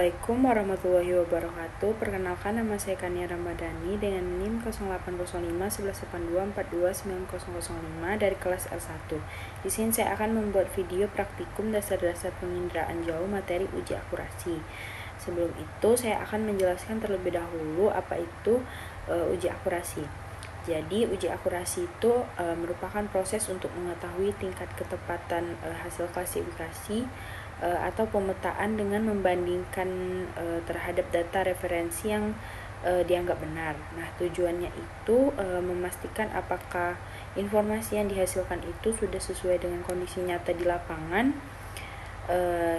Assalamualaikum warahmatullahi wabarakatuh. Perkenalkan, nama saya Kania Ramadhani dengan NIM 0805 1182429005 dari kelas L1. Di sini saya akan membuat video praktikum dasar-dasar penginderaan jauh materi uji akurasi. Sebelum itu saya akan menjelaskan terlebih dahulu apa itu uji akurasi. Jadi uji akurasi itu merupakan proses untuk mengetahui tingkat ketepatan hasil klasifikasi atau pemetaan dengan membandingkan terhadap data referensi yang dianggap benar. Nah, tujuannya itu memastikan apakah informasi yang dihasilkan itu sudah sesuai dengan kondisi nyata di lapangan.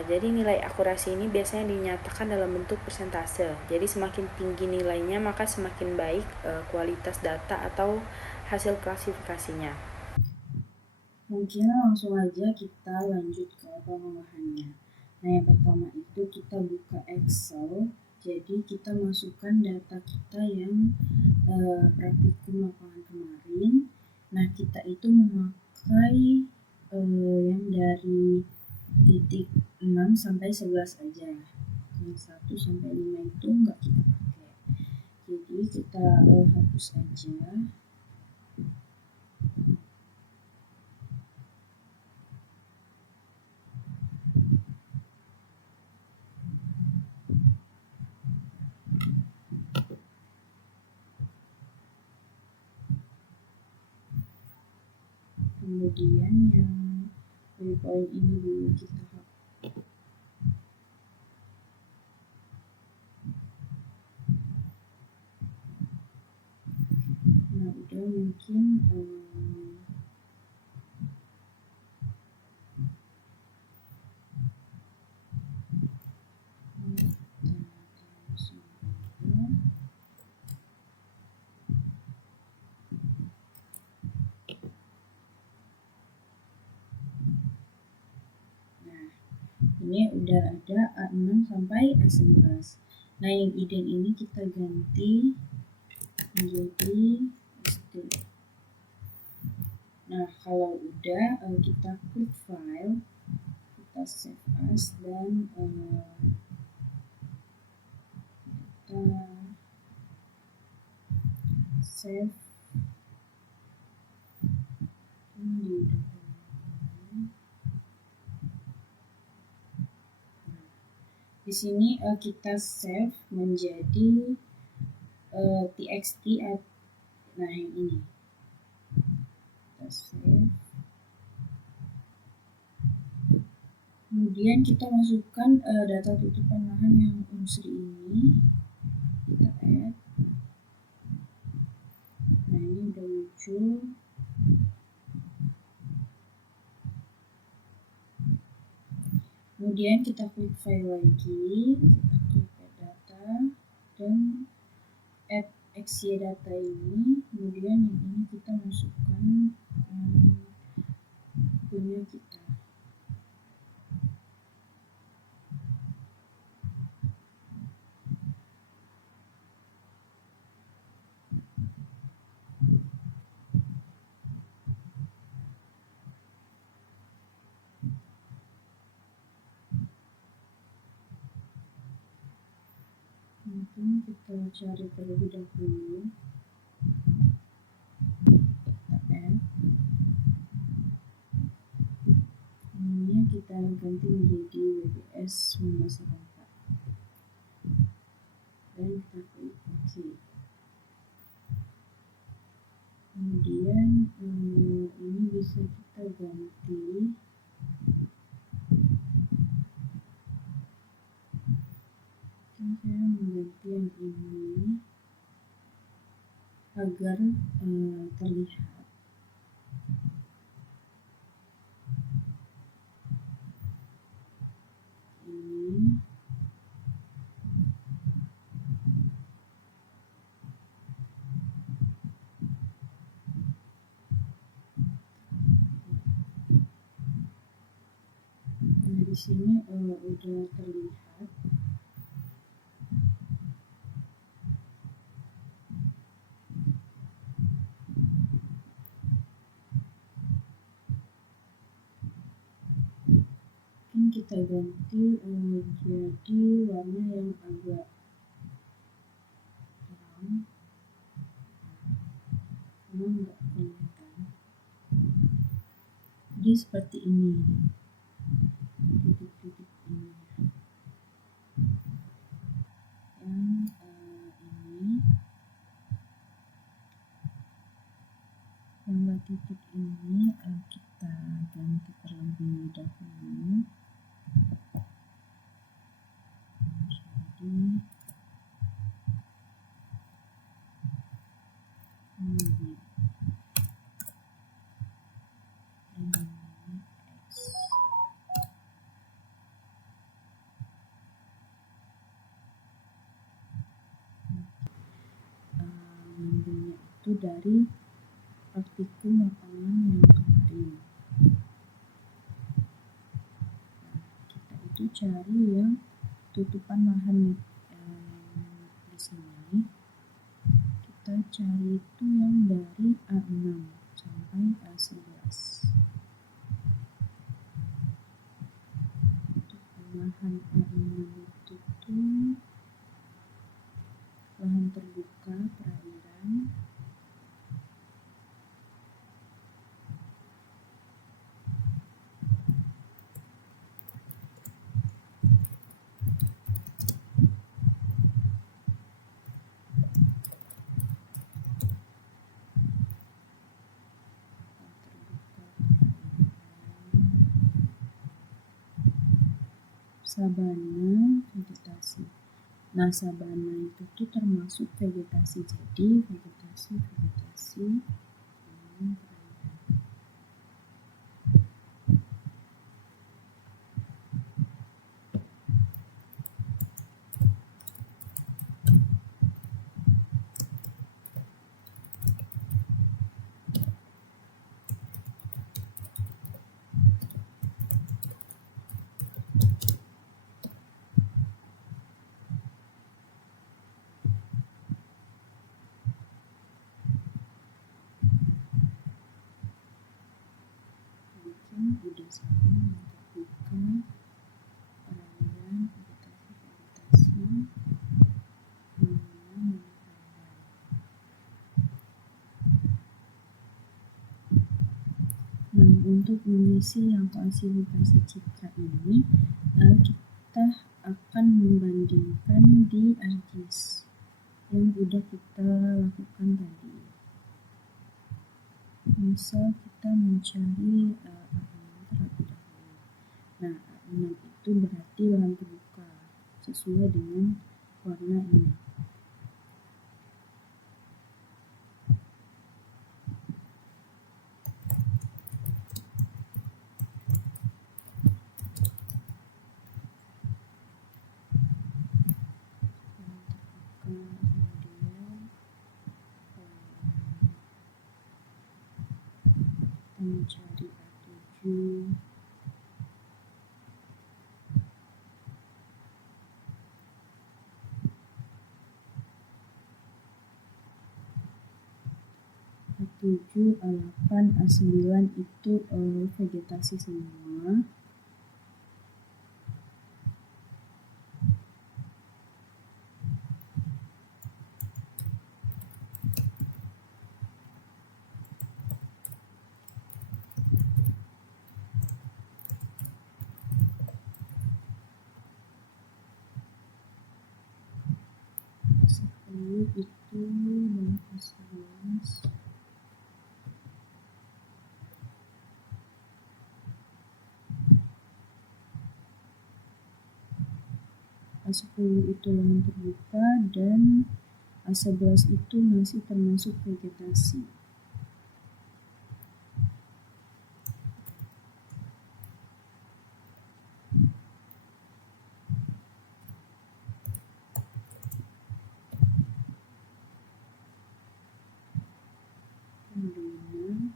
Jadi nilai akurasi ini biasanya dinyatakan dalam bentuk persentase. Jadi semakin tinggi nilainya maka semakin baik kualitas data atau hasil klasifikasinya. Mungkin langsung aja kita lanjut ke pengembangannya. Nah, yang pertama itu kita buka Excel. Jadi kita masukkan data kita yang praktikum lapangan kemarin. Nah, kita itu memakai yang dari titik 6 sampai 11 aja. Yang 1 sampai 5 itu nggak kita pakai. Jadi kita hapus aja. Kemudian yang poin-poin ini dulu kita hapus. Nah, udah mungkin ini udah ada A6 sampai A11. Nah, yang ident ini kita ganti menjadi ST. Nah, kalau udah kita klik file, kita save as, dan kita save di Di sini kita save menjadi txt. Nah, yang ini kita save. Kemudian kita masukkan data tutupan lahan yang unsur ini, kita add. Nah, ini udah muncul. Kemudian kita klik file lagi, kita klik add data, dan add xy data ini. Kemudian yang ini kita masukkan punya kita. Mungkin kita cari terlebih dahulu. Kita add. Ini kita ganti menjadi WBS 1984. Dan kita klik OK. Kemudian ini bisa kita ganti. Saya mengganti yang ini agar terlihat. Ini nah, di sini udah terlihat. Mungkin kita ganti jadi warna yang agak terang, karena nggak kelihatan. Jadi seperti ini, titik-titik ini. Yang titik ini kita ganti terlebih dahulu. Jadi ini X. Ngambilnya itu dari praktikum lapangan yang kemarin. Kita itu cari yang tutupan lahan di sini. Kita cari itu yang dari A6 sampai A11. Tutupan lahan A6 itu tuh lahan terbuka perairan. Sabana vegetasi. Nah, sabana itu tuh termasuk vegetasi, jadi vegetasi udah sama terbuka perairan vegetasi. Nah, untuk mengisi yang klasifikasi citra ini kita akan membandingkan di ArcGIS yang udah kita lakukan tadi. Misal kita mencari A6 terlebih dahulu. Nah, A6 itu berarti lahan terbuka sesuai dengan warna ini. Mencari A7. A7, A8, A9 itu vegetasi semua. A10 itu dan A11. A10 itu lahan terbuka dan A11 itu masih termasuk vegetasi. Kemudian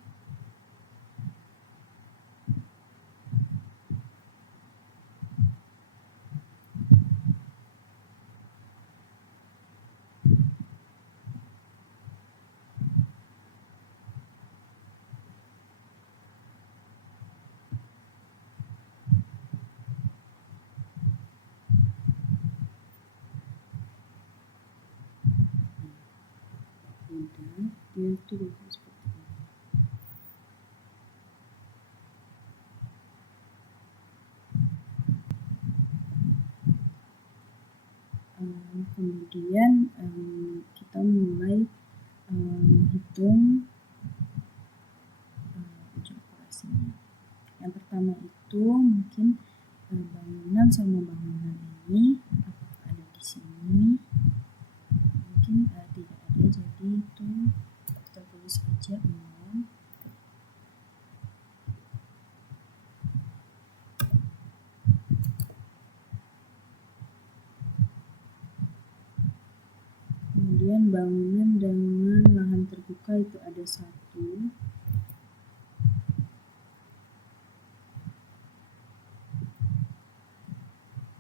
kalian itu bentuk seperti ini. Kemudian kita mulai menghitung uji operasinya. Yang pertama itu mungkin bangunan sama bangunan ini apakah ada di sini, mungkin tidak ada, jadi itu kita tulis aja 0. Kemudian bangunan dengan lahan terbuka itu ada 1.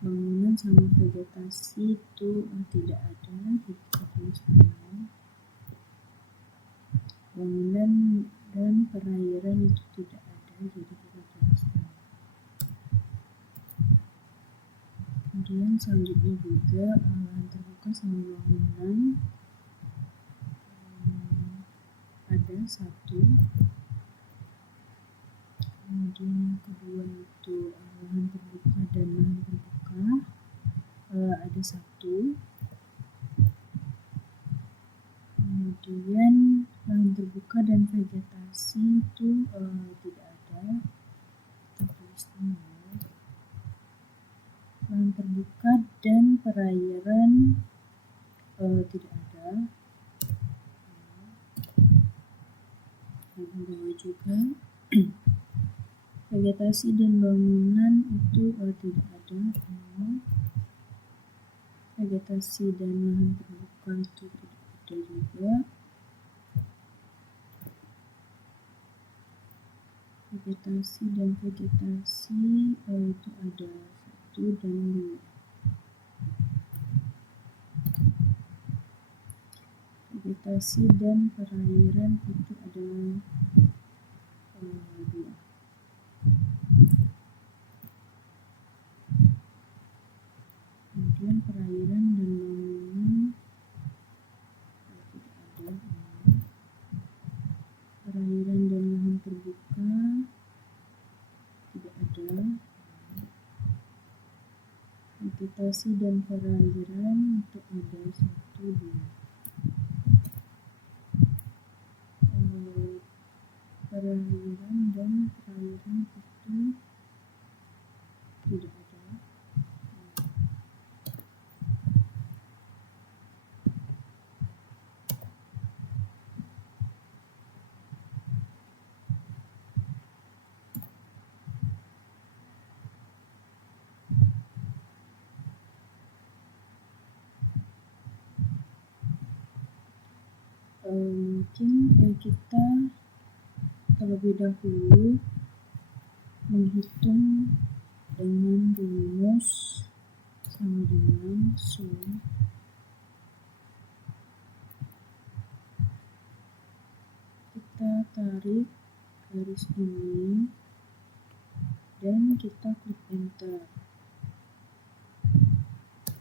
Bangunan sama vegetasi itu tidak ada, jadi kita tulis 0. Bangunan dan perairan itu tidak ada, jadi kita tulis 0. Kemudian selanjutnya juga lahan terbuka sama bangunan ada 1. Kemudian yang kedua itu lahan terbuka dan lahan terbuka ada 1. Kemudian lahan terbuka dan vegetasi itu tidak ada, kita tulis 0. Lahan terbuka dan perairan tidak ada. Yang bawah juga vegetasi dan bangunan itu tidak ada. Vegetasi dan lahan terbuka itu tidak ada juga. Vegetasi dan vegetasi itu ada 1 dan 2. Vegetasi dan perairan itu ada 2. Kemudian perairan dan bangunan tidak ada. Perairan dan lahan terbuka tidak ada. Vegetasi dan perairan itu ada 1, 2. Perairan dan perairan itu tidak ada. Mungkin kita terlebih dahulu menghitung dengan rumus sama dengan sum. Kita tarik garis ini dan kita klik enter.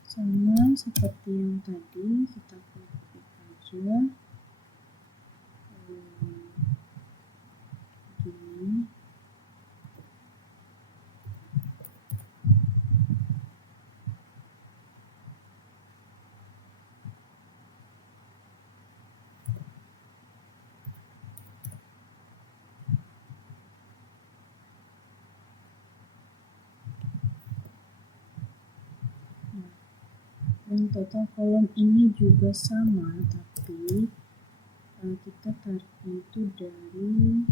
Sama seperti yang tadi, kita klik aja begini. Dan total kolom ini juga sama, tapi kita tariknya itu dari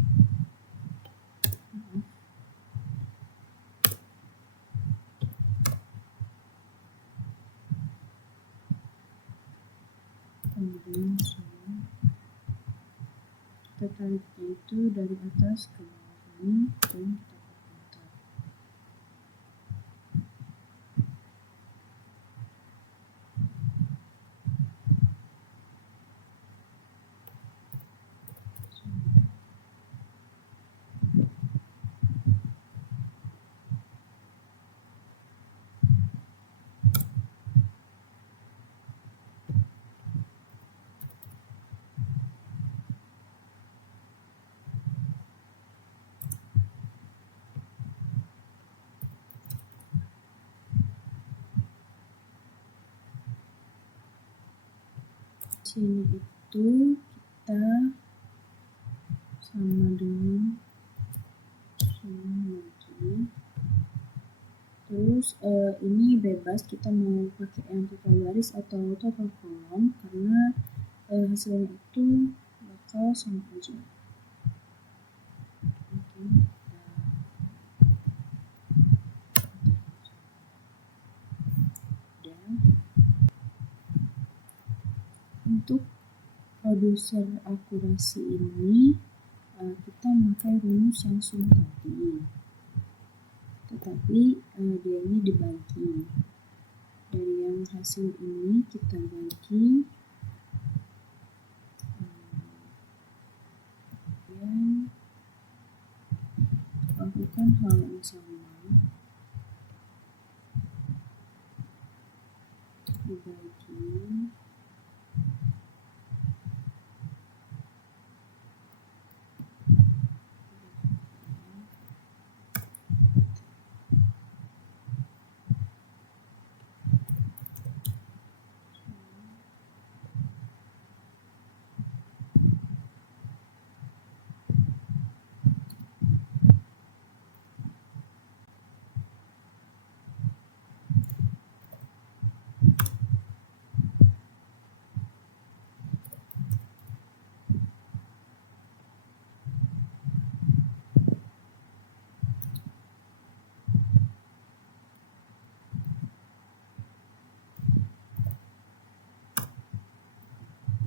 kemudian kita tariknya itu dari atas ke bawah ini dan kita putar. sini itu kita sama dengan lagi. Terus ini bebas kita mau pakai yang total baris atau total kolom, karena hasilnya itu bakal sama aja. Oke, untuk produser akurasi ini kita memakai rumus yang sum tadi, tetapi dia ini dibagi. Dari yang hasil ini kita bagi dan lakukan hal yang sama, dibagi ini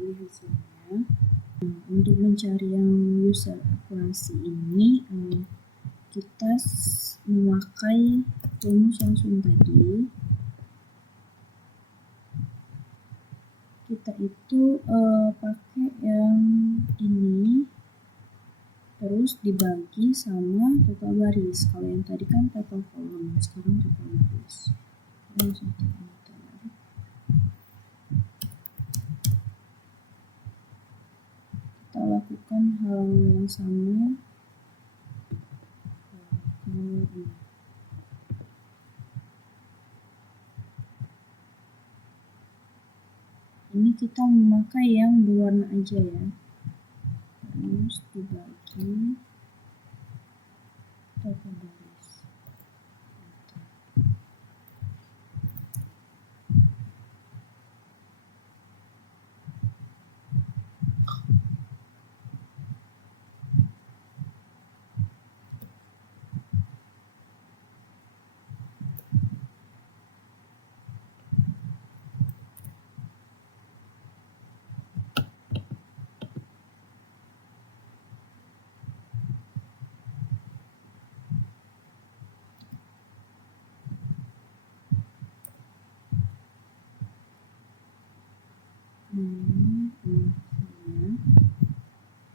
hasilnya. Untuk mencari yang user akurasi ini kita memakai rumus yang sum tadi. Kita itu pakai yang ini terus dibagi sama total baris. Kalau yang tadi kan total kolom, sekarang total baris. Langsung enter. Kita lakukan hal yang sama ke ini. Ini kita memakai yang berwarna aja ya. Terus dibagi total baris.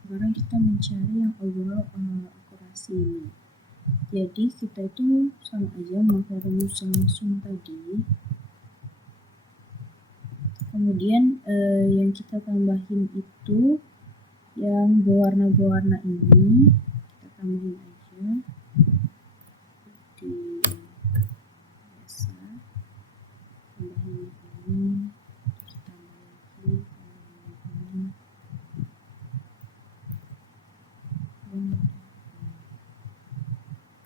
Sekarang kita mencari yang overall akurasi ini. Jadi kita itu sama aja memakai rumus yang sum tadi. Kemudian yang kita tambahin itu yang berwarna-warna ini kita tambahin aja di biasa, tambahin ini, terus tambah lagi, tambahin ini.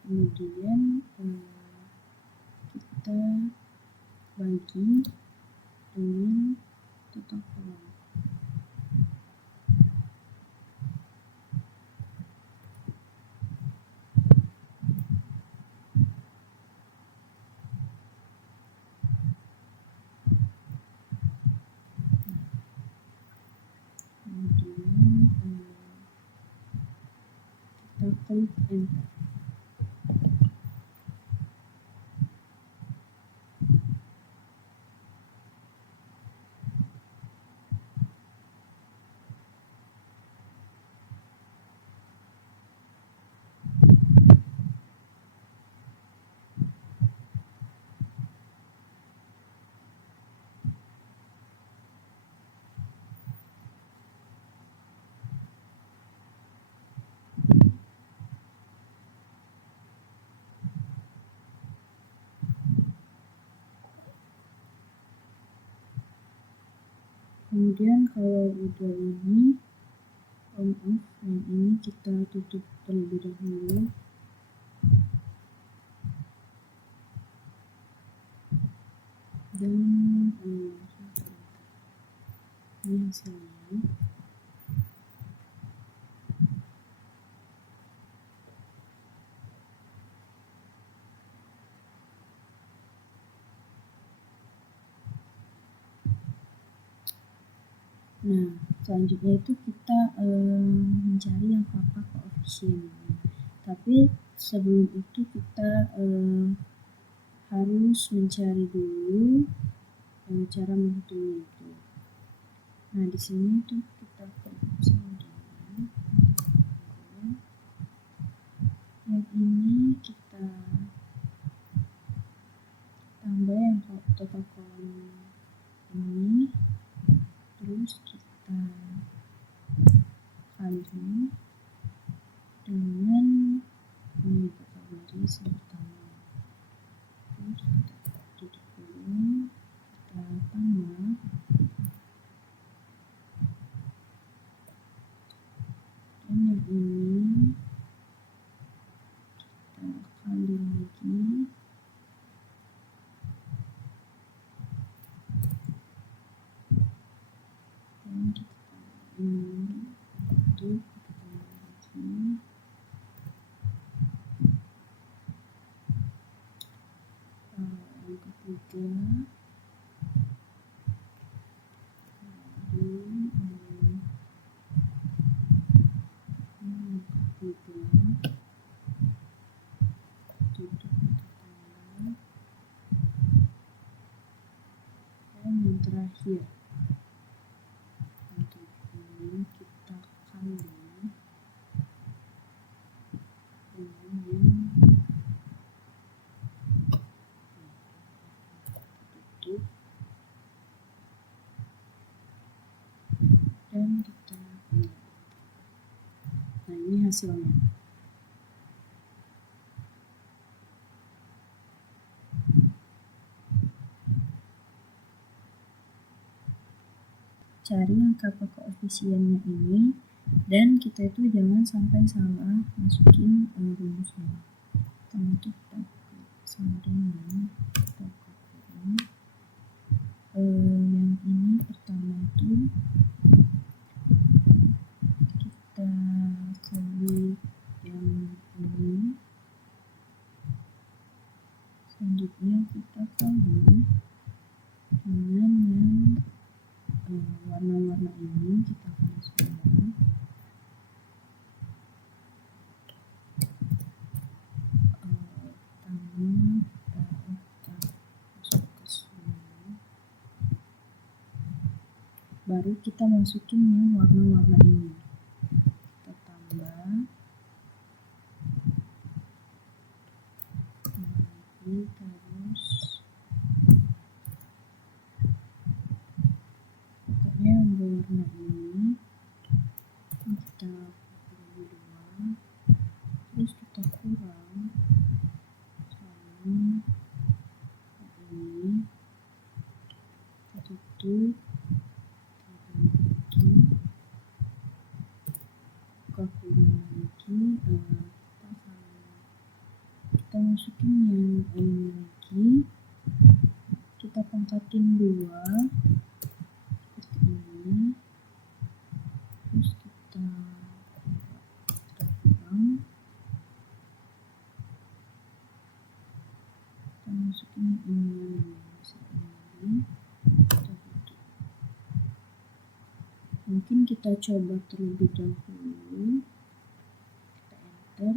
Kemudian kita bagi dengan total kolom. Kemudian kita klik enter. Kemudian kalau udah ini on off, yang ini kita tutup terlebih dahulu. Dan ini hasilnya. Nah, selanjutnya itu kita mencari yang kappa koefisiennya. Tapi sebelum itu kita harus mencari dulu cara menghitungnya itu. Nah, di sini tuh kita sama dengan yang ini kita tambah yang total kolom ini, terus kita kali dengan ini total baris yang pertama, terus kita tutup kurung, kita tambah dan yang ini kita kali lagi dan kita tambah ini untuk kita tambah lagi. Yang ketiga tutup kita tambah, dan yang terakhir untuk ini kita kali dengan yang tutup dan kita nah ini hasilnya. Cari yang kappa koefisiennya ini, dan kita itu jangan sampai salah masukin rumusnya. Setelah itu kita sama dengan kita kurung. Yang ini pertama itu kita kali yang ini, selanjutnya kita kali dengan yang warna-warna ini, kita kali semua, pertama kita masuk ke sini, baru kita masukin yang warna-warna ini, kita tambah lagi, terus pokoknya yang berwarna ini kita bagi dua, terus kita kurang sama ini, kita tutup, lagi buka kurang lagi, kita masukin yang ini lagi, kita pangkatin dua seperti ini, terus kita kurang, kita masukin ini ini, kita tutup. Mungkin kita coba terlebih dahulu, kita enter.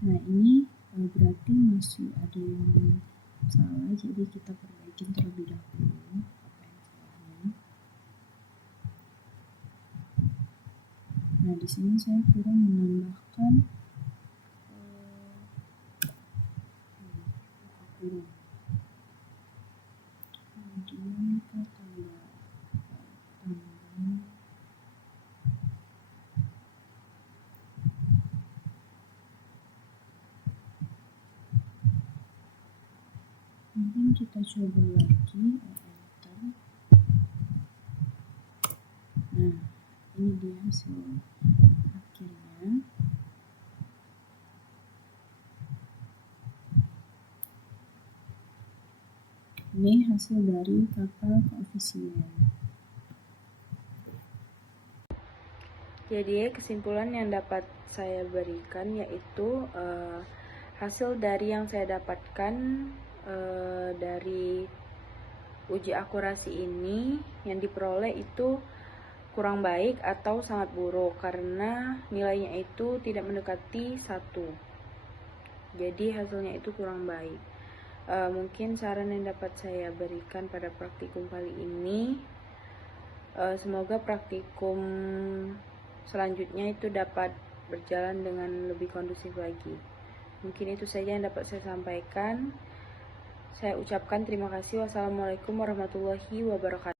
Nah, ini berarti masih ada yang salah, jadi kita perbaikin terlebih dahulu apa yang salahnya. Nah, di sini saya kurang menambahkan kurung, kemudian kita tambah mungkin kita coba lagi enter. Ini dia hasil akhirnya. Ini hasil dari kata koefisien. Jadi kesimpulan yang dapat saya berikan yaitu hasil dari yang saya dapatkan dari uji akurasi ini yang diperoleh itu kurang baik atau sangat buruk karena nilainya itu tidak mendekati 1. Jadi hasilnya itu kurang baik. Mungkin saran yang dapat saya berikan pada praktikum kali ini, semoga praktikum selanjutnya itu dapat berjalan dengan lebih kondusif lagi. Mungkin itu saja yang dapat saya sampaikan. Saya ucapkan terima kasih. Wassalamualaikum warahmatullahi wabarakatuh.